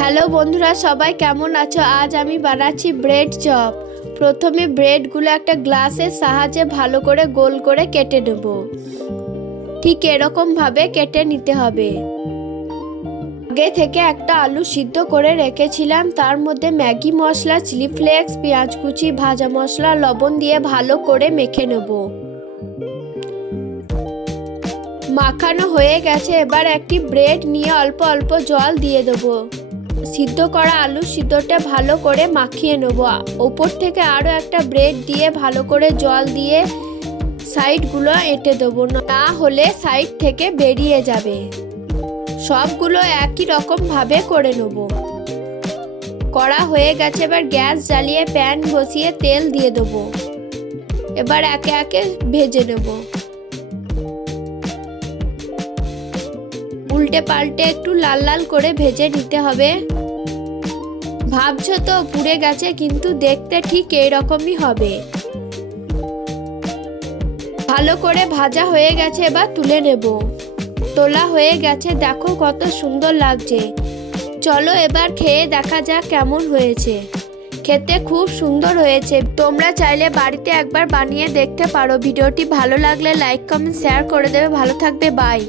Hello বন্ধুরা, সবাই কেমন আছো? আজ আমি বানাচ্ছি ব্রেড চপ। প্রথমে ব্রেডগুলো একটা গ্লাসের সাহায্যে ভালো করে গোল করে কেটে নেব। ঠিক এরকমভাবে কেটে নিতে হবে। আগে থেকে একটা আলু সিদ্ধ করে রেখেছিলাম, তার মধ্যে ম্যাগি মশলা, চিলি ফ্লেক্স, পেঁয়াজ কুচি, ভাজা মশলা, লবণ দিয়ে ভালো করে মেখে নেব। মাখানো হয়ে গেছে। এবার একটি ব্রেড নিয়ে অল্প অল্প জল দিয়ে দেবো। সিদ্ধ করা আলু সিদ্ধটা ভালো করে মাখিয়ে নেব। ওপর থেকে আরও একটা ব্রেড দিয়ে ভালো করে জল দিয়ে সাইডগুলো এঁটে দেবো, না হলে সাইড থেকে বেরিয়ে যাবে। সবগুলো একই রকমভাবে করে নেব। করা হয়ে গেছে। এবার গ্যাস জ্বালিয়ে প্যান বসিয়ে তেল দিয়ে দেবো। এবার একে একে ভেজে নেব। উল্টে পাল্টে একটু লাল লাল করে ভেজে নিতে হবে। ভাবছো তো পুড়ে গেছে, কিন্তু দেখতে ঠিক এইরকমই হবে। ভালো করে ভাজা হয়ে গেছে, এবার তুলে নেব। তোলা হয়ে গেছে, দেখো কত সুন্দর লাগছে। চলো এবার খেয়ে দেখা যাক কেমন হয়েছে। খেতে খুব সুন্দর হয়েছে। তোমরা চাইলে বাড়িতে একবার বানিয়ে দেখতে পারো। ভিডিওটি ভালো লাগলে লাইক কমেন্ট শেয়ার করে দেবে। ভালো থাকবে, বাই।